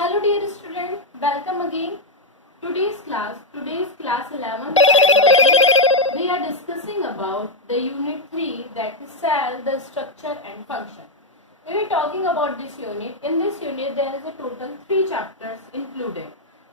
Hello dear student, welcome again. Today's class 11 biology. We are discussing about the unit 3, that is cell, the structure and function. We are talking about this unit. In this unit there is a total 3 chapters included.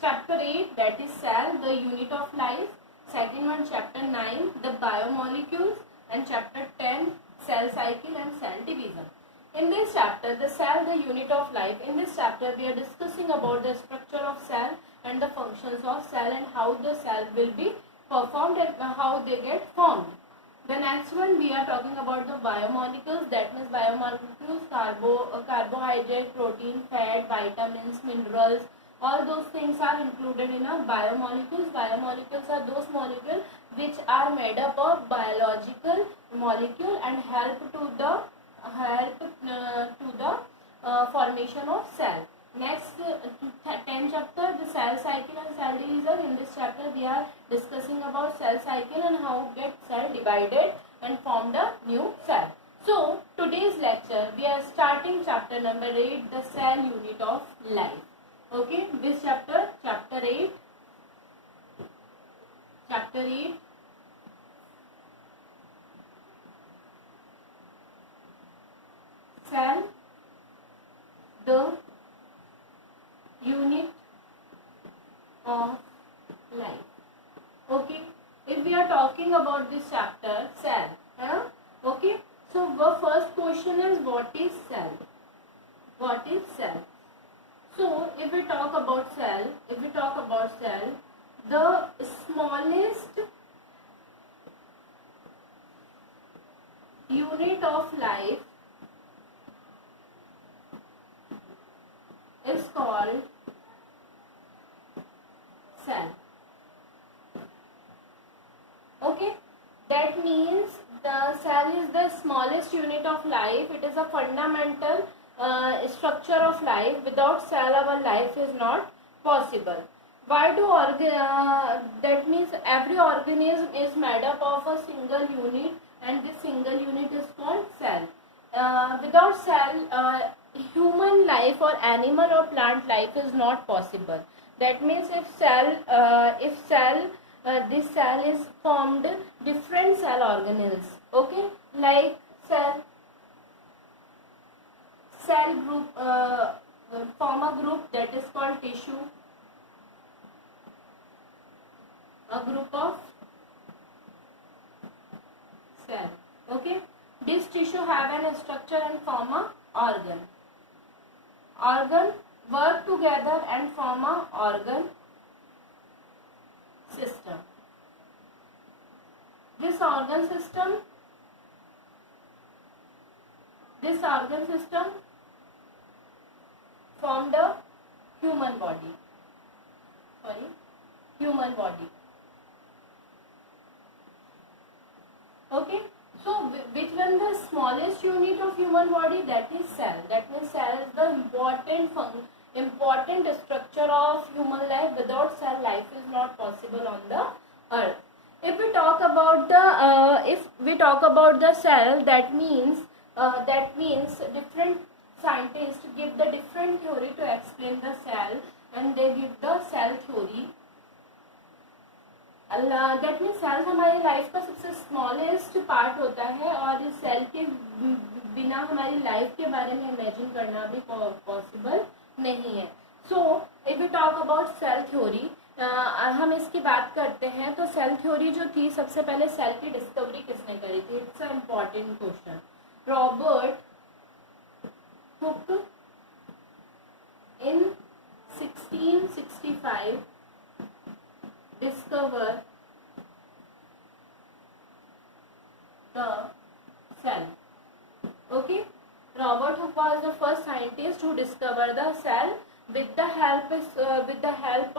Chapter 8, that is cell, the unit of life. Second one, chapter 9, the biomolecules, and chapter 10, cell cycle and cell division. In this chapter, the cell, the unit of life. In this chapter, we are discussing about the structure of cell and the functions of cell and how the cell will be performed and how they get formed. The next one, we are talking about the biomolecules. That means biomolecules, carbohydrate, protein, fat, vitamins, minerals. All those things are included in a biomolecules. Biomolecules are those molecules which are made up of biological molecule and help to the formation of cell. Next, 10th chapter, the cell cycle and cell division. In this chapter, we are discussing about cell cycle and how get cell divided and form the new cell. So, today's lecture, we are starting chapter number 8, the cell unit of life. Okay, this chapter, chapter 8. Cell, the unit of life. Okay, if we are talking about this chapter, cell, okay, so the first question is, what is cell? What is cell? So if we talk about cell, the smallest unit of life is called cell. Okay, that means the cell is the smallest unit of life. It is a fundamental structure of life. Without cell, our life is not possible. Why do that means every organism is made up of a single unit, and this single unit is called cell. Without cell, human life or animal or plant life is not possible. That means if this cell is formed different cell organelles. Okay, like cell group, form a group that is called tissue, a group of cell. Okay, this tissue have an structure and form a organ work together and form a organ system. This organ system formed a human body. Okay, so which one the smallest unit of human body? That is cell. That means cell is the important structure of human life. Without cell, life is not possible on the earth. If we talk about the cell, that means different scientists give the different theory to explain the cell, and they give the cell theory. That means cells हमारी life का सबसे smallest part होता है, और इस cell के बिना हमारी लाइफ के बारे में इमेजिन करना भी पॉसिबल नहीं है. So if we talk about cell theory, हम इसकी बात करते हैं. तो सेल थ्योरी जो थी, सबसे पहले सेल की डिस्कवरी किसने करी थी? It's a important question. Robert Hooke in 1665 discover the cell. Okay, Robert Hooke was the first scientist who discovered the cell with the help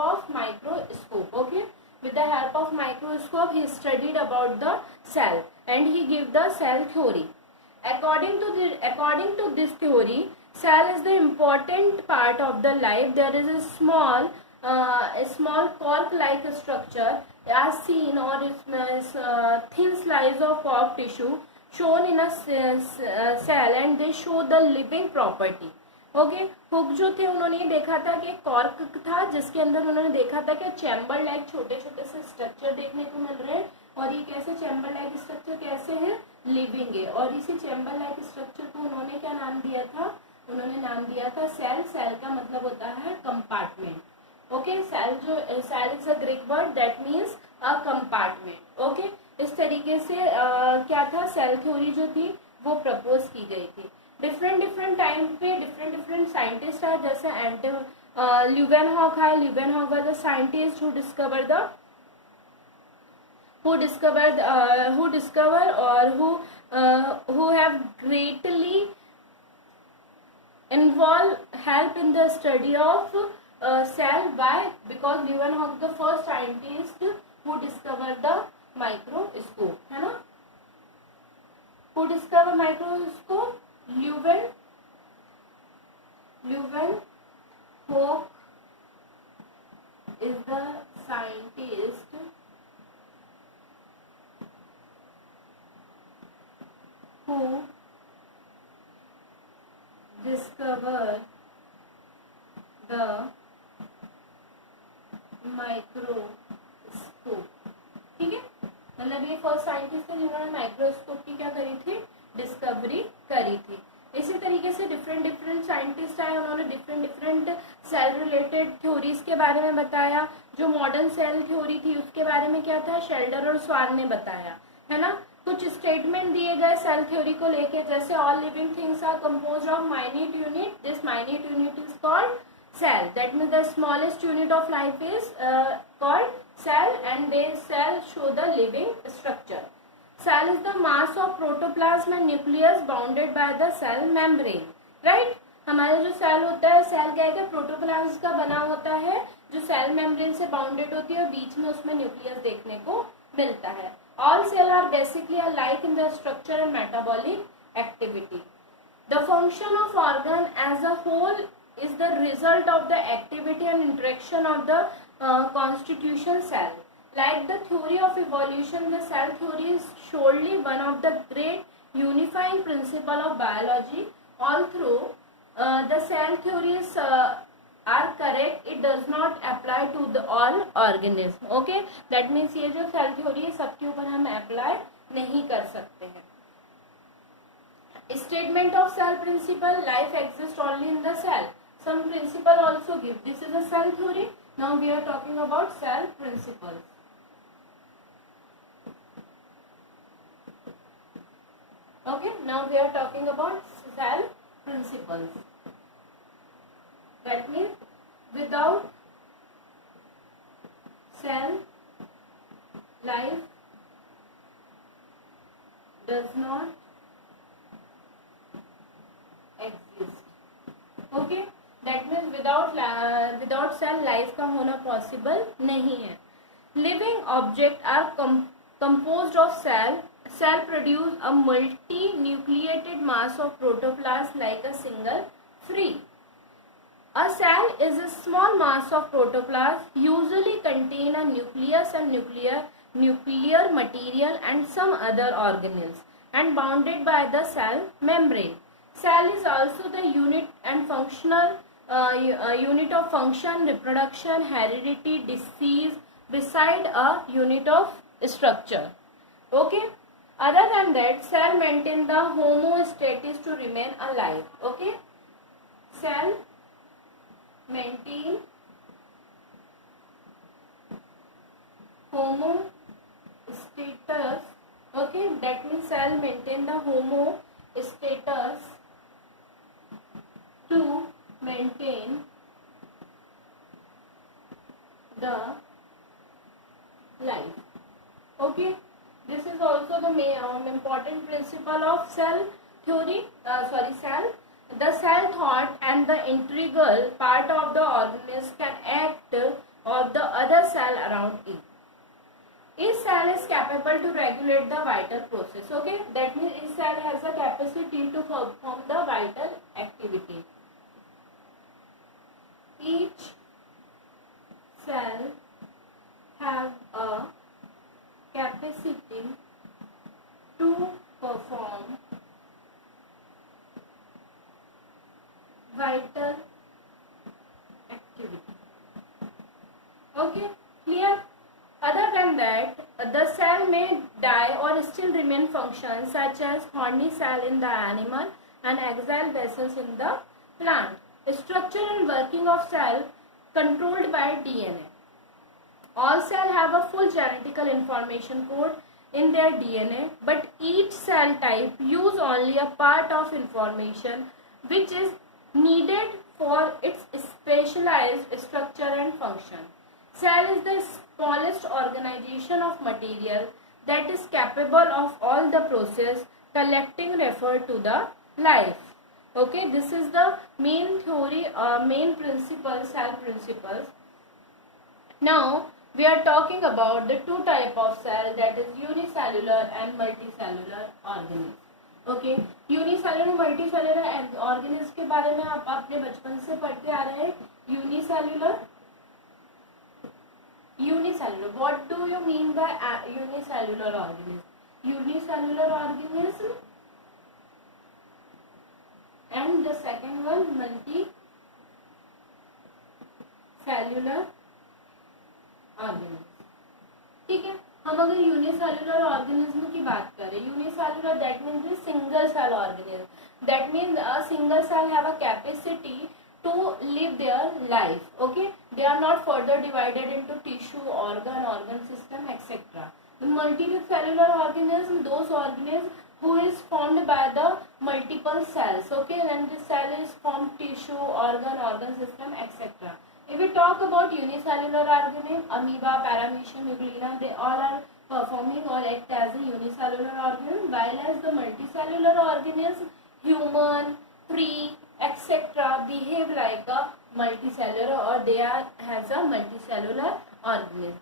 of microscope. Okay, with the help of microscope he studied about the cell and he gave the cell theory. According to this theory, cell is the important part of the life. There is a small cork-like structure as seen, or thin slice of cork tissue shown in a cell, and they show the living property. Okay, hook जो थे उन्होंने ये देखा था कि cork था जिसके अंदर उन्होंने देखा था कि चैम्बर लाइक छोटे छोटे से स्ट्रक्चर देखने को मिल रहे हैं, और ये कैसे चैम्बर लाइक स्ट्रक्चर कैसे है, लिविंग है। और इसी चैम्बर लाइक स्ट्रक्चर को उन्होंने क्या नाम दिया था, उन्होंने नाम दिया था सेल। सेल का मतलब होता है कंपार्टमेंट। ओके, सेल जो cell is a Greek word that means a compartment. Okay, इस तरीके से क्या था, सेल थ्योरी जो थी वो प्रपोज की गई थी। डिफरेंट टाइम पे डिफरेंट साइंटिस्ट आए, जैसे ल्यूवेनहॉक है। Leeuwenhoek was the scientist who discover or who have greatly help in the study of cell. Why? Because Leeuwenhoek the first scientist who discovered the microscope, है ना? Who discovered microscope? Leeuwenhoek is the scientist who discovered the microscope. ठीक है, मतलब ये first scientist थे जिन्होंने microscope की क्या करी थी, डिस्कवरी करी थी। इसी तरीके से डिफरेंट साइंटिस्ट आए, उन्होंने डिफरेंट सेल रिलेटेड थ्योरीज के बारे में बताया। जो मॉडर्न सेल थ्योरी थी उसके बारे में क्या था, शेल्डर और स्वान ने बताया, है ना। कुछ स्टेटमेंट दिए गए सेल थ्योरी को लेके, जैसे all living things are composed of minute unit, this minute unit is called cell. That means the smallest unit of life is called cell, and they cell show the living structure. Cell is the mass of protoplasm and nucleus bounded by the cell membrane. Right? हमारा जो cell होता है, cell क्या है, protoplasm का बना होता है जो सेल मेम्ब्रेन से बाउंडेड होती है और बीच में उसमें न्यूक्लियस देखने को मिलता है। All cells are basically alike in their structure and metabolic activity. The function of organ as a whole is the result of the activity and interaction of the constitution cell. Like the theory of evolution, the cell theory is surely one of the great unifying principle of biology. Although the cell theories are correct, it does not apply to the all organisms. Okay, that means ये जो cell theory है सबके ऊपर हम apply नहीं कर सकते हैं। Statement of cell principle: life exists only in the cell. Some principle also give. This is a cell theory. Now we are talking about cell principles. Okay, now we are talking about cell principles. That means without cell, life does not exist. Okay, that means without cell life का होना possible नहीं है। Living objects are composed of cell. Cell produce a multi-nucleated mass of protoplasm like a single free. A cell is a small mass of protoplasm, usually contain a nucleus and nuclear material and some other organelles, and bounded by the cell membrane. Cell is also the unit and functional unit of function, reproduction, heredity, disease, beside a unit of structure. Okay. Other than that, cell maintain the homeostasis to remain alive. Okay. Cell maintain homeostasis. Okay, that means cell maintain the homeostasis to maintain the life. Okay, this is also the main important principle of cell theory. Cell. The cell thought and the integral part of the organism can act on the other cell around it. Each cell is capable to regulate the vital process. Okay, that means each cell has a capacity to perform the vital activity. Each cell have a capacity to perform vital activity. Okay, clear? Other than that, the cell may die or still remain functions such as horny cell in the animal and axial vessels in the plant. Structure and working of cell controlled by DNA. All cells have a full genetical information code in their DNA, but each cell type use only a part of information which is needed for its specialized structure and function. Cell is the smallest organization of material that is capable of all the process collecting referred to the life. Okay, this is the main theory, main principle, cell principles. Now we are talking about the two type of cell, that is unicellular and multicellular organism. Okay, unicellular multicellular organism के बारे में आप अपने बचपन से पढ़ते आ रहे हैं. Unicellular, what do you mean by unicellular organism? Unicellular organism and the second one multicellular organism. ठीक है, हम अगर यूनिसेलुलर ऑर्गेनिज्म की बात करें, unicellular that means single cell organism, that means a single cell have a capacity to live their life. Okay, they are not further divided into tissue, organ system, etc. The multicellular organism, those organisms who is formed by the multiple cells. Okay, and the cell is formed tissue, organ system, etc. If we talk about unicellular organism, amoeba, paramecium, euglena, they all are performing or act as a unicellular organism, while as the multicellular organism, human, tree, etc. behave like a multicellular, or they are has a multicellular organism.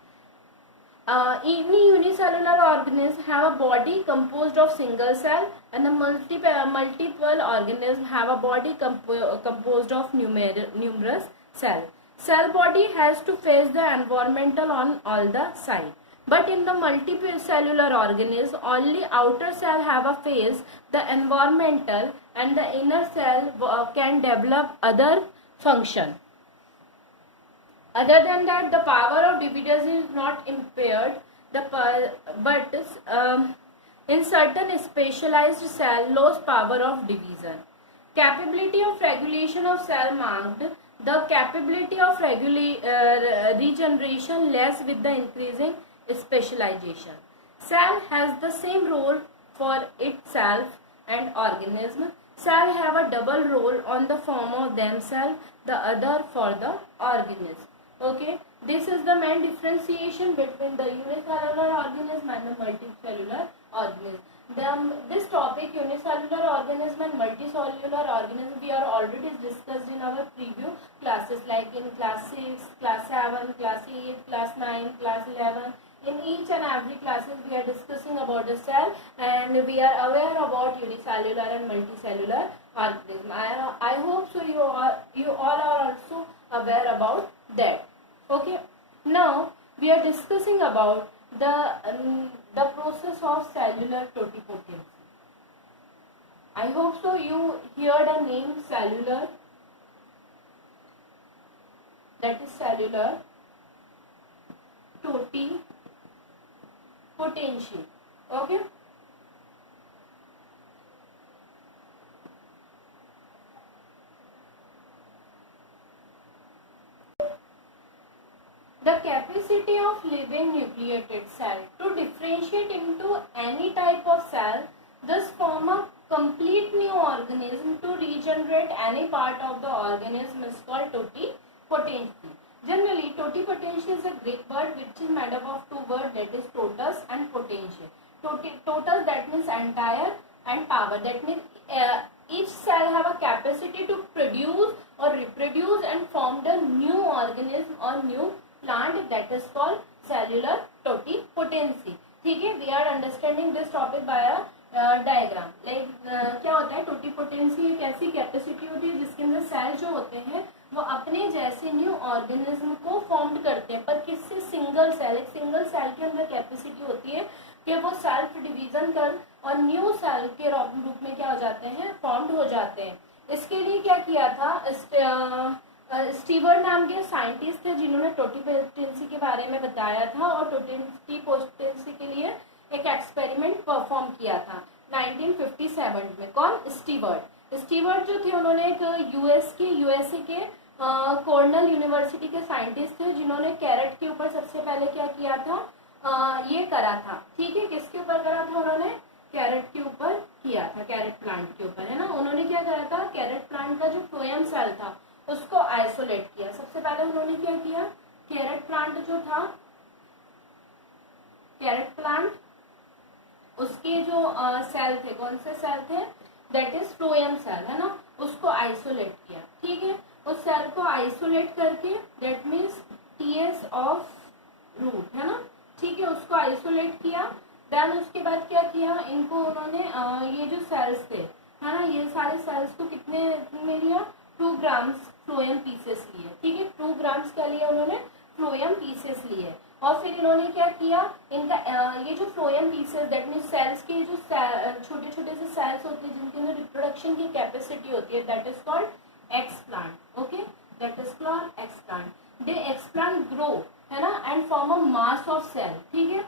Any unicellular organisms have a body composed of single cell, and the multiple organisms have a body composed of numerous cells. Cell body has to face the environmental on all the sides. But in the multicellular organism, only outer cell have a phase, the environmental, and the inner cell can develop other function. Other than that, the power of division is not impaired, but in certain specialized cell lose power of division. Capability of regulation of cell marked. The capability of regeneration less with the increasing specialization. Cell has the same role for itself and organism. Cell have a double role on the form of themselves, the other for the organism. Okay, this is the main differentiation between the unicellular organism and the multicellular organism. This topic, unicellular organism and multicellular organism, we are already discussed in our preview classes, like in class 6, class 7, class 8, class 9, class 11. In each and every classes we are discussing about the cell, and we are aware about unicellular and multicellular organism. I hope so you all are also aware about that. Okay, now we are discussing about the process of cellular totipotency. I hope so you hear the name cellular, that is cellular totipotency. Okay, the capacity of living nucleated cell to differentiate into any type of cell, thus form a complete new organism. To regenerate any part of the organism is called totipotency. Generally, totipotency is a Greek word which is made up of two words, that is totus and potential. Totus, that means entire, and power, that means each cell have a capacity to produce or reproduce and form the new organism or new plant, that is called cellular totipotency. ठीक है, we are understanding this topic by a diagram. Like क्या होता है, totipotency एक ऐसी capacity होती है जिसके अंदर सेल जो होते हैं वो अपने जैसे न्यू ऑर्गेनिज्म को फॉर्म करते हैं, पर किससे, सिंगल सेल. एक सिंगल सेल के अंदर कैपेसिटी होती है कि वो सेल्फ डिवीजन कर और न्यू सेल के रूप में क्या हो जाते हैं, फॉर्म्ड हो जाते हैं. इसके लिए क्या किया था, स्टीवर्ट नाम के साइंटिस्ट थे जिन्होंने टोटिपोटेंसी के बारे में बताया था और टोटिपोटेंसी के लिए एक एक्सपेरिमेंट परफॉर्म किया था 1957 में। कौन? स्टीवर्ट। स्टीवर्ट जो थे उन्होंने एक यूएसए के कॉर्नेल यूनिवर्सिटी के साइंटिस्ट थे जिन्होंने कैरेट के ऊपर सबसे पहले क्या किया था, ये करा था। ठीक है, किसके ऊपर करा था उन्होंने? कैरेट के ऊपर किया था, कैरेट प्लांट के ऊपर, है ना। उन्होंने क्या करा था, कैरेट प्लांट का जो फ्लोएम सेल था उसको आइसोलेट किया। सबसे पहले उन्होंने क्या किया, कैरेट प्लांट जो था, कैरेट प्लांट उसके जो सेल थे, कौन से सेल थे, दैट इज फ्लोएम सेल, है ना, उसको आइसोलेट किया। ठीक है, उस सेल को आइसोलेट करके, that means TS of root, है ना। ठीक है, उसको आइसोलेट किया। देन उसके बाद क्या किया, इनको उन्होंने ये जो सेल्स थे, है ना, ये सारे सेल्स को कितने में लिया, 2 ग्राम्स फ्लोएम पीसेस लिए। ठीक है, 2 ग्राम्स का लिया उन्होंने, फ्लोएम पीसेस लिए। और फिर इन्होंने क्या किया, इनका ये जो phloem pieces, that means cells के जो छोटे छोटे से सेल्स होते हैं जिनके अंदर रिप्रोडक्शन की कैपेसिटी होती है, that is called explant. Okay, that is called explant. They explant grow, है ना, and form a mass of cell. ठीक है,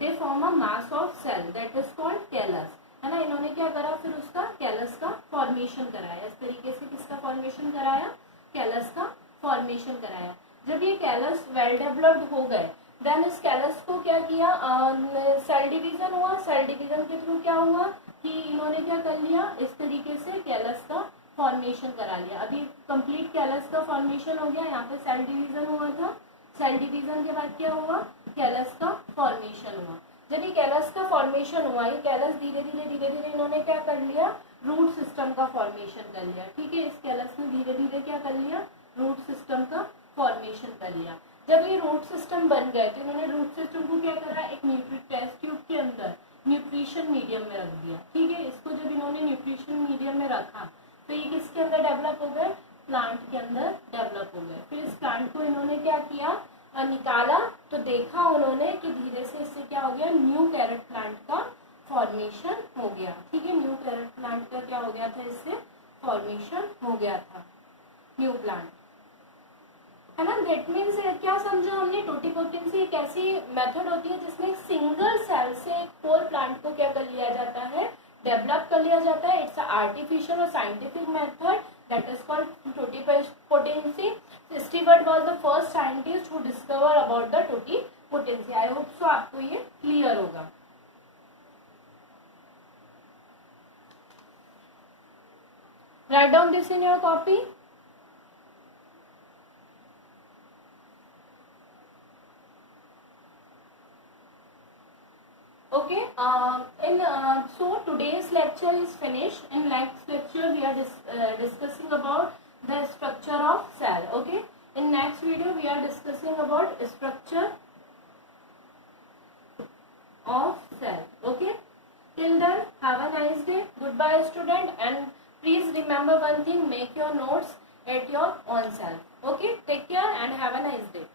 they form a mass of cell, that is called callus, है ना। इन्होंने क्या करा, फिर उसका कैलस का फॉर्मेशन कराया। इस तरीके से किसका फॉर्मेशन कराया, कैलस का फॉर्मेशन कराया। जब ये कैलस वेल डेवलप्ड हो गए, देन इस कैलस को क्या किया, सेल डिवीजन हुआ। सेल डिवीजन के थ्रू क्या हुआ कि इन्होंने क्या कर लिया, इस तरीके से कैलस का फॉर्मेशन करा लिया। अभी कंप्लीट कैलस का फॉर्मेशन हो गया, यहाँ पे सेल डिवीजन हुआ था। सेल डिवीजन के बाद क्या हुआ, कैलस का फॉर्मेशन हुआ। जब ये कैलस का फॉर्मेशन हुआ, ये कैलस धीरे धीरे इन्होंने क्या कर लिया, रूट सिस्टम का फॉर्मेशन कर लिया। ठीक है, इस कैलस ने धीरे धीरे क्या कर लिया, रूट सिस्टम का फॉर्मेशन कर लिया। जब ये रूट सिस्टम बन गए तो इन्होंने रूट सिस्टम को क्या करा, एक टेस्ट ट्यूब के अंदर न्यूट्रिशन मीडियम में रख दिया। ठीक है, इसको जब इन्होंने न्यूट्रिशन मीडियम में रखा तो ये किसके अंदर डेवलप हो गए, प्लांट के अंदर डेवलप हो गए। फिर इस प्लांट को इन्होंने क्या किया, निकाला तो देखा उन्होंने कि धीरे से इससे क्या हो गया, न्यू कैरेट प्लांट का फॉर्मेशन हो गया। ठीक है, न्यू कैरेट प्लांट का क्या हो गया था, इससे फॉर्मेशन हो गया था, न्यू प्लांट, है ना। दैट मीन्स क्या समझा हमने, टोटिपोटेंसी एक ऐसी मेथड होती है जिसमें एक सिंगल सेल से एक होल प्लांट को क्या कर लिया जाता है, डेवलप कर लिया जाता है। इट्स आर्टिफिशियल और scientific method that is called totipotency. Stewart was the first scientist who discovered about the totipotency. I hope so आपको ये क्लियर होगा। Write down this in your copy. Okay, so today's lecture is finished. In next lecture we are discussing about the structure of cell. Okay, in next video we are discussing about structure of cell. Okay, till then have a nice day. Goodbye student, and please remember one thing, make your notes at your own self. Okay, take care and have a nice day.